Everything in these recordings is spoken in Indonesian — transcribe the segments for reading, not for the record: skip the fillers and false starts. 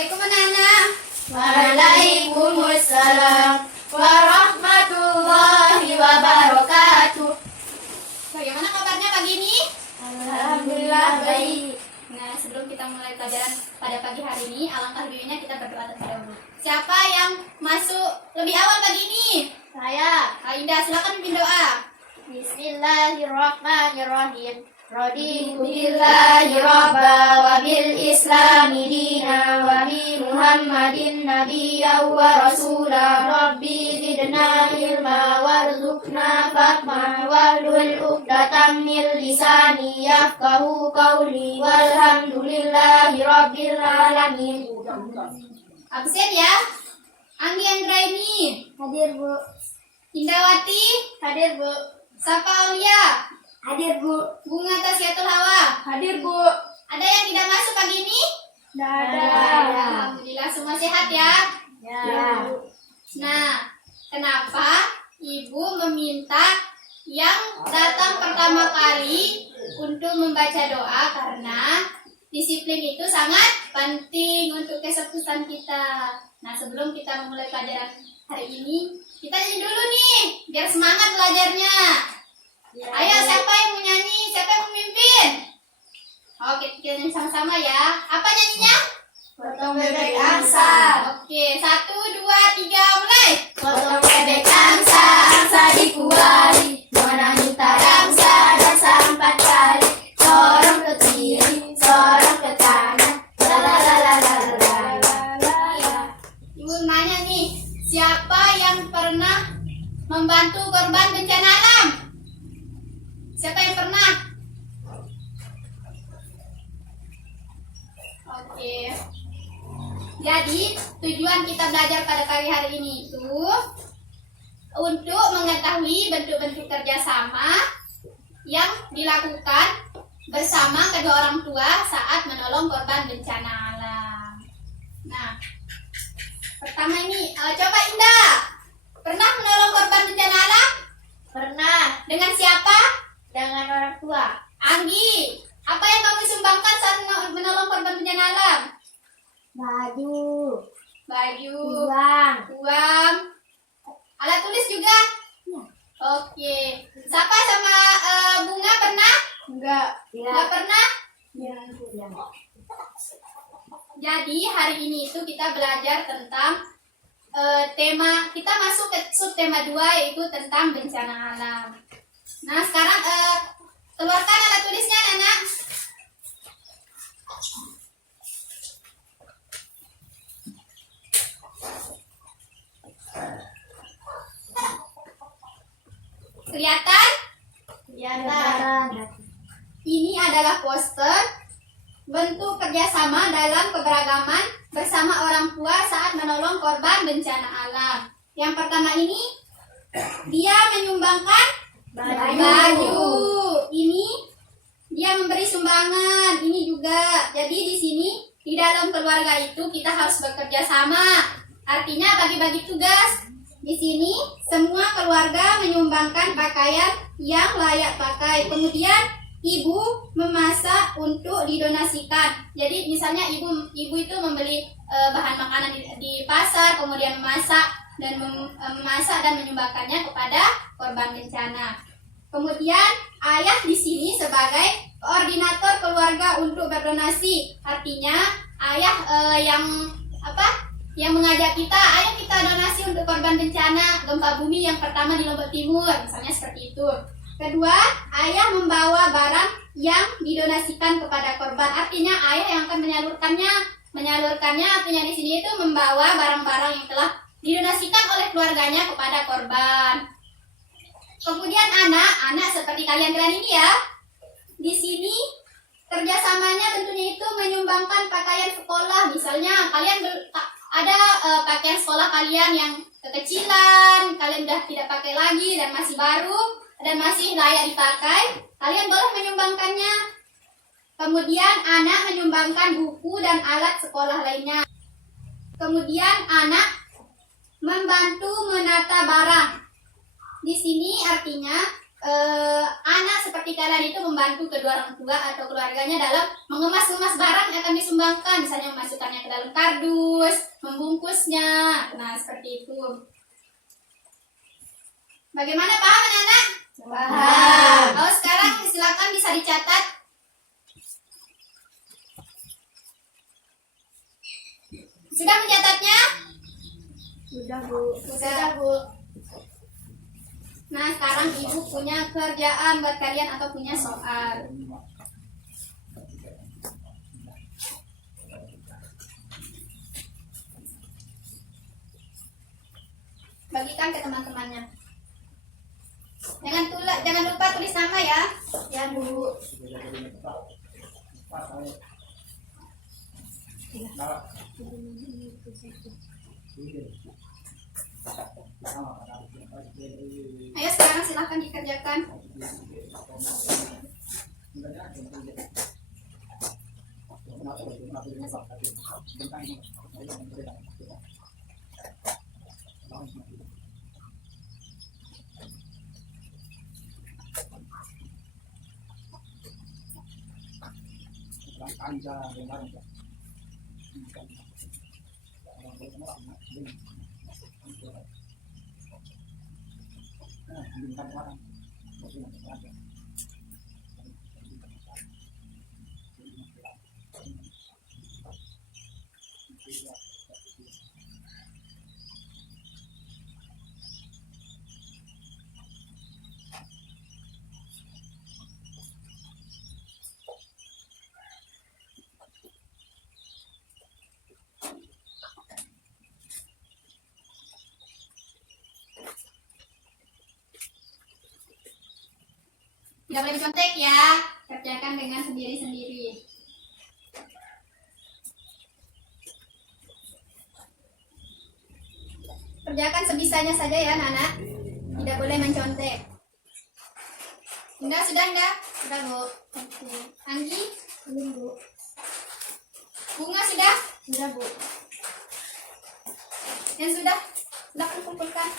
Assalamualaikum anak-anak. Waalaikumsalam warahmatullahi wabarakatuh. Bagaimana kabarnya pagi ini? Alhamdulillah baik. Nah, sebelum kita mulai pelajaran pada pagi hari ini, alangkah lebih baiknya kita berdoa terlebih dahulu. Siapa yang masuk lebih awal pagi ini? Saya Kak Indah, silakan pimpin doa. Bismillahirrahmanirrahim. Raditu billahi rabba wa bil islami dina wa bi Muhammadin nabiyya wa rasula. Rabbi zidna ilma warzuqna fahma wahlul 'uqdatam min lisani yafqahu qawli walhamdulillahi rabbil alamin. Absen ya. Anggi Andraini, Hadir Bu. Indawati, Hadir Bu. Sapa Aulia, Hadir Bu. Bunga Tasyatul Hawa. Hadir Bu. Ada yang tidak masuk pagi ini? Alhamdulillah semua sehat ya. Ya. Nah, kenapa Ibu meminta yang datang pertama kali untuk membaca doa? Karena disiplin itu sangat penting untuk kesuksesan kita. Nah, sebelum kita memulai pelajaran hari ini, kita nyanyi dulu nih, biar semangat belajarnya. Ayo, siapa yang mau nyanyi? Siapa yang mau memimpin? Oke, kita nyanyi sama-sama ya. Apa nyanyinya? Potong bebek angsa. Oke, 1, 2, 3, mulai. Potong bebek angsa, angsa dikuali. Mana minta angsa, angsa 4 kali. Sorong ke kiri, sorong ke kanan. La la la la la la la la. Ibu nanya nih, siapa yang pernah membantu korban bencana alam? Siapa yang pernah? Oke. Jadi, tujuan kita belajar pada pagi hari ini itu untuk mengetahui bentuk-bentuk kerjasama yang dilakukan bersama kedua orang tua saat menolong korban bencana alam. Nah, pertama ini, coba Indah, pernah menolong korban bencana alam? Pernah Dengan siapa? dengan orang tua. Anggi, apa yang kamu sumbangkan saat menolong korban bencana alam? Baju, Baju, uang. uang, alat tulis juga? Ya. Oke. Siapa sama Bunga pernah? Enggak. Nggak pernah? Ya. Jadi hari ini itu kita belajar tentang tema, kita masuk ke subtema 2 yaitu tentang bencana alam. Nah, sekarang keluarkan alat tulisnya, anak. Kelihatan? Kelihatan. Ini adalah poster bentuk kerjasama dalam keberagaman bersama orang tua saat menolong korban bencana alam. Yang pertama ini, dia menyumbangkan baju. Ini dia memberi sumbangan. Ini juga. Jadi di sini di dalam keluarga itu kita harus bekerja sama. Artinya bagi-bagi tugas. Di sini semua keluarga menyumbangkan pakaian yang layak pakai. Kemudian ibu memasak untuk didonasikan. Jadi misalnya ibu itu membeli bahan makanan di pasar, kemudian memasak dan menyumbangkannya kepada korban bencana. Kemudian ayah di sini sebagai koordinator keluarga untuk berdonasi. Artinya ayah yang mengajak kita, ayo kita donasi untuk korban bencana gempa bumi yang pertama di Lombok Timur, misalnya seperti itu. Kedua, ayah membawa barang yang didonasikan kepada korban. Artinya ayah yang akan menyalurkannya artinya di sini itu membawa barang-barang yang telah didonasikan oleh keluarganya kepada korban. Kemudian anak seperti kalian ini ya. Di sini kerjasamanya tentunya itu menyumbangkan pakaian sekolah. Misalnya kalian ada pakaian sekolah kalian yang kekecilan, kalian udah tidak pakai lagi dan masih baru dan masih layak dipakai, kalian boleh menyumbangkannya. Kemudian anak menyumbangkan buku dan alat sekolah lainnya. Kemudian anak membantu menata barang. Di sini artinya anak seperti kalian itu membantu kedua orang tua atau keluarganya dalam mengemas-ngemas barang yang akan disumbangkan, misalnya memasukkannya ke dalam kardus, membungkusnya. Nah, seperti itu. Bagaimana, paham anak-anak? Paham. Kalau sekarang silakan bisa dicatat. Sudah mencatatnya? Sudah, Bu. Sudah, Bu. Nah, sekarang Ibu punya kerjaan buat kalian atau punya soal. Bagikan ke teman-temannya. Jangan lupa tulis nama ya. Ya, Bu. Ayo sekarang silahkan dikerjakan. Tidak boleh dicontek ya. Kerjakan dengan sendiri-sendiri. Kerjakan sebisanya saja ya, Nana. Tidak boleh mencontek. Enggak, sudah enggak? Sudah, Bu. Oke. Anggi? Belum, Bu. Bunga sudah? Sudah, Bu. Yang sudah? Silahkan kumpulkan.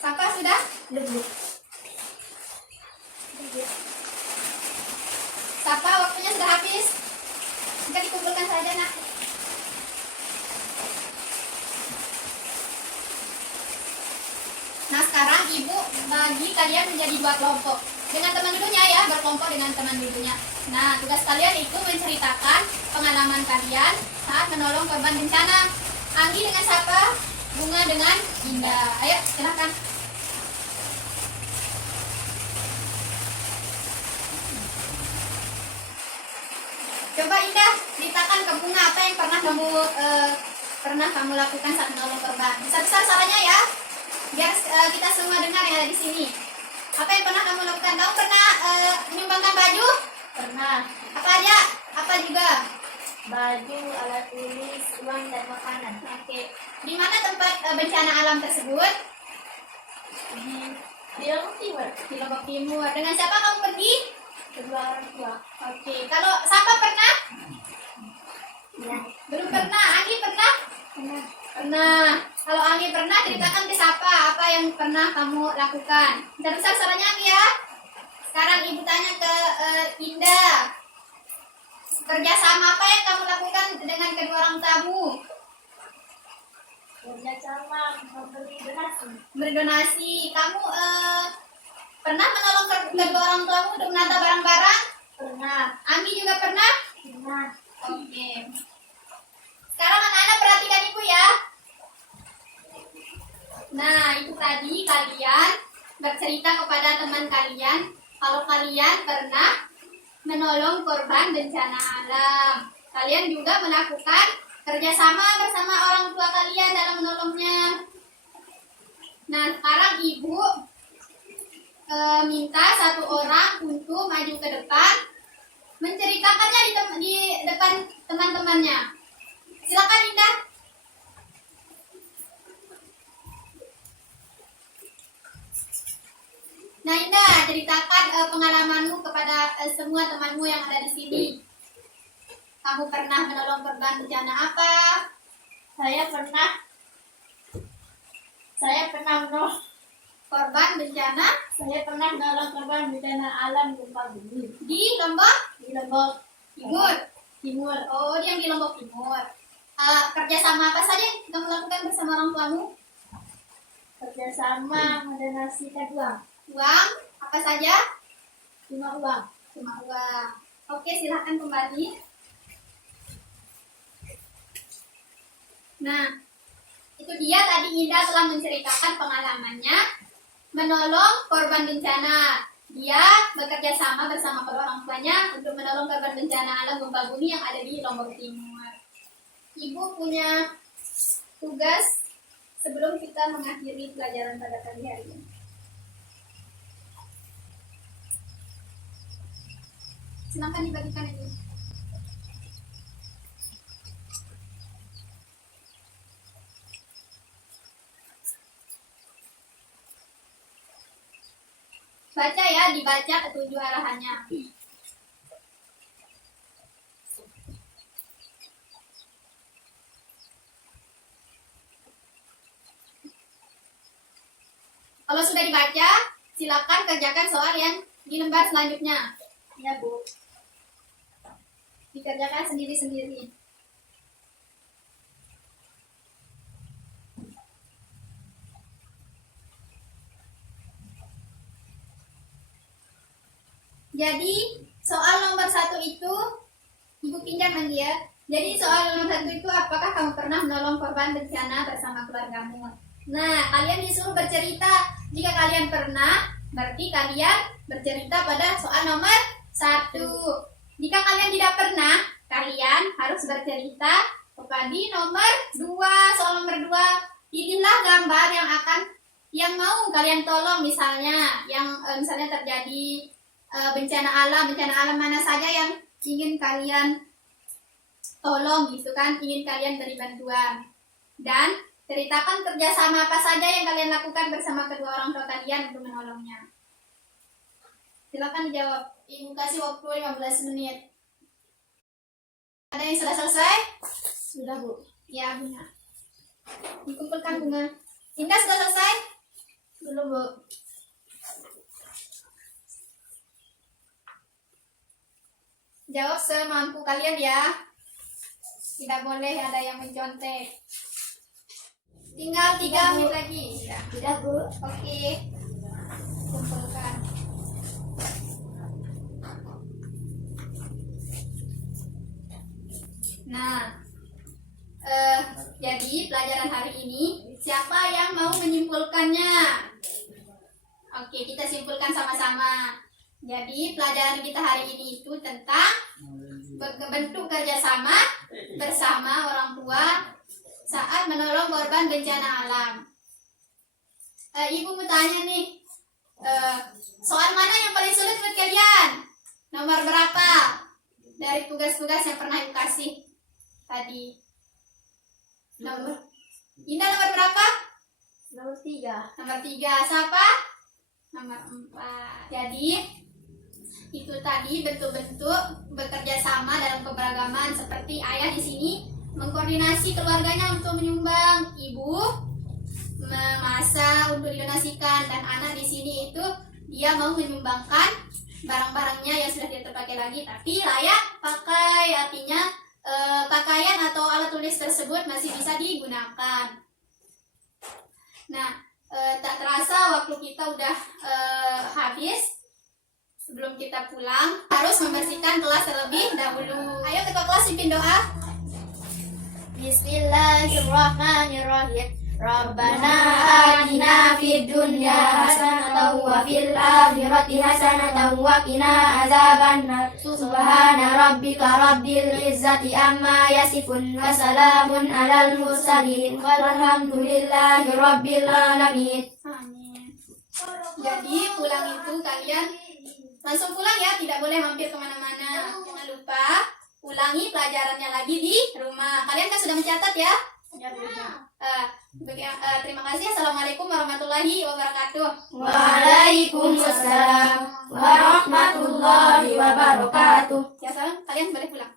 Sapa sudah? Belum, Bu. Sapa, waktunya sudah habis. Kita dikumpulkan saja, Nak. Nah, sekarang Ibu bagi kalian menjadi 2 kelompok. Dengan teman dulunya ya, berkelompok dengan teman dulunya. Nah, tugas kalian itu menceritakan pengalaman kalian saat menolong korban bencana. Anggi dengan siapa? Bunga dengan Indah. Ayo, silakan. Coba Indah, ceritakan ke Bunga apa yang pernah kamu lakukan saat menolong korban. Besar-besar suaranya ya, biar kita semua dengar yang ada di sini. Apa yang pernah kamu lakukan? Kamu pernah menyumbangkan baju? Pernah. Apa aja? Apa juga? Baju, alat tulis, uang, dan makanan. Oke. Di mana tempat bencana alam tersebut? Di Lombok Timur. Di Lombok Timur. Dengan siapa kamu pergi? Kedua orang tua. Oke. Kalau siapa pernah? Ya. Belum pernah. Anggi pernah? Pernah. Pernah. Kalau Anggi pernah, ceritakan ke siapa apa yang pernah kamu lakukan. Besar-besar suaranya Anggi ya. Sekarang Ibu tanya ke Indah. Kerjasama apa yang kamu lakukan dengan kedua orang tamu? Kerjasama memberi donasi. Beri donasi. Kamu pernah menolong kedua orang tuamu untuk menata barang-barang? Pernah. Anggi juga pernah? Pernah. Oke. Sekarang anak-anak perhatikan Ibu ya. Nah, itu tadi kalian bercerita kepada teman kalian kalau kalian pernah menolong korban bencana alam. Kalian juga melakukan kerjasama bersama orang tua kalian dalam menolongnya. Nah, sekarang Ibu minta satu orang untuk maju ke depan menceritakannya di depan teman-temannya. Silakan Indah. Nah Indah, ceritakan pengalamanmu kepada semua temanmu yang ada di sini. Kamu pernah menolong korban bencana apa? Saya pernah Saya pernah menolong korban bencana korban bencana alam gempa bumi di Lombok di Lombok Timur. Timur. Oh, dia yang di Lombok Timur. Kerjasama apa saja yang kamu lakukan bersama orang tuamu? Kerjasama mendonasikan uang, Uang apa saja? cuma uang. Cuma uang. Oke, silahkan kembali. Nah, itu dia tadi Indah telah menceritakan pengalamannya menolong korban bencana. Dia bekerja sama bersama kedua orang tuanya untuk menolong korban bencana alam gempa bumi yang ada di Lombok Timur. Ibu punya tugas sebelum kita mengakhiri pelajaran pada pagi hari ini. Silakan dibagikan Ibu. Baca ya, dibaca ketujuh arahannya. Kalau sudah dibaca, silakan kerjakan soal yang di lembar selanjutnya. Ya, Bu. Dikerjakan sendiri-sendiri. Jadi soal nomor 1 itu Ibu pinjam dia. Jadi soal nomor 1 itu apakah kamu pernah menolong korban bencana bersama keluargamu? Nah, kalian disuruh bercerita. Jika kalian pernah, berarti kalian bercerita pada soal nomor 1. Jika kalian tidak pernah, kalian harus bercerita kepada nomor 2. Soal nomor 2, pilihlah gambar yang mau kalian tolong, misalnya misalnya terjadi bencana alam mana saja yang ingin kalian tolong gitu kan, ingin kalian beri bantuan, dan ceritakan kerjasama apa saja yang kalian lakukan bersama kedua orang tua kalian untuk menolongnya. Silakan dijawab. Ibu kasih waktu 15 menit. Ada yang sudah selesai? Sudah, Bu. Ya, Bunga. Dikumpulkan Bunga. Indah sudah selesai? Belum, Bu. Jawab semampu kalian ya. Tidak boleh ada yang mencontek. Tinggal 3 menit lagi. Ya. Sudah, Bu. Oke. Kumpulkan. Nah, jadi pelajaran hari ini siapa yang mau menyimpulkannya? Oke, kita simpulkan sama-sama. Jadi pelajaran kita hari ini itu tentang bentuk kerjasama bersama orang tua saat menolong korban bencana alam. Ibu mau tanya nih, soal mana yang paling sulit buat kalian? Nomor berapa dari tugas-tugas yang pernah Ibu kasih tadi? Indah nomor berapa? Nomor 3. Nomor 3. Siapa? Nomor 4. Jadi itu tadi bentuk-bentuk bekerja sama dalam keberagaman, seperti ayah di sini mengkoordinasi keluarganya untuk menyumbang, ibu memasak untuk didonasikan, dan anak di sini itu dia mau menyumbangkan barang-barangnya yang sudah tidak terpakai lagi tapi layak pakai, artinya pakaian atau alat tulis tersebut masih bisa digunakan. Nah, tak terasa waktu kita udah habis. Sebelum kita pulang, harus membersihkan kelas terlebih dahulu. Ayo ketua kelas pimpin doa. Bismillahirrahmanirrahim. Rabbana atina fid dunya hasanatan wa fil akhirati hasanatan wa qina azabannar. Subhana rabbika rabbil izzati amma yasifun wa salamun alal mursalin walhamdulillahi rabbil alamin. Amin. Jadi pulang itu kalian langsung pulang ya, tidak boleh mampir kemana-mana. Jangan lupa ulangi pelajarannya lagi di rumah. Kalian kan sudah mencatat ya? Ya, terima kasih. Assalamualaikum warahmatullahi wabarakatuh. Waalaikumsalam warahmatullahi wabarakatuh. Ya, salam. Kalian boleh pulang.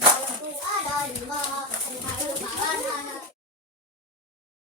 Ada 5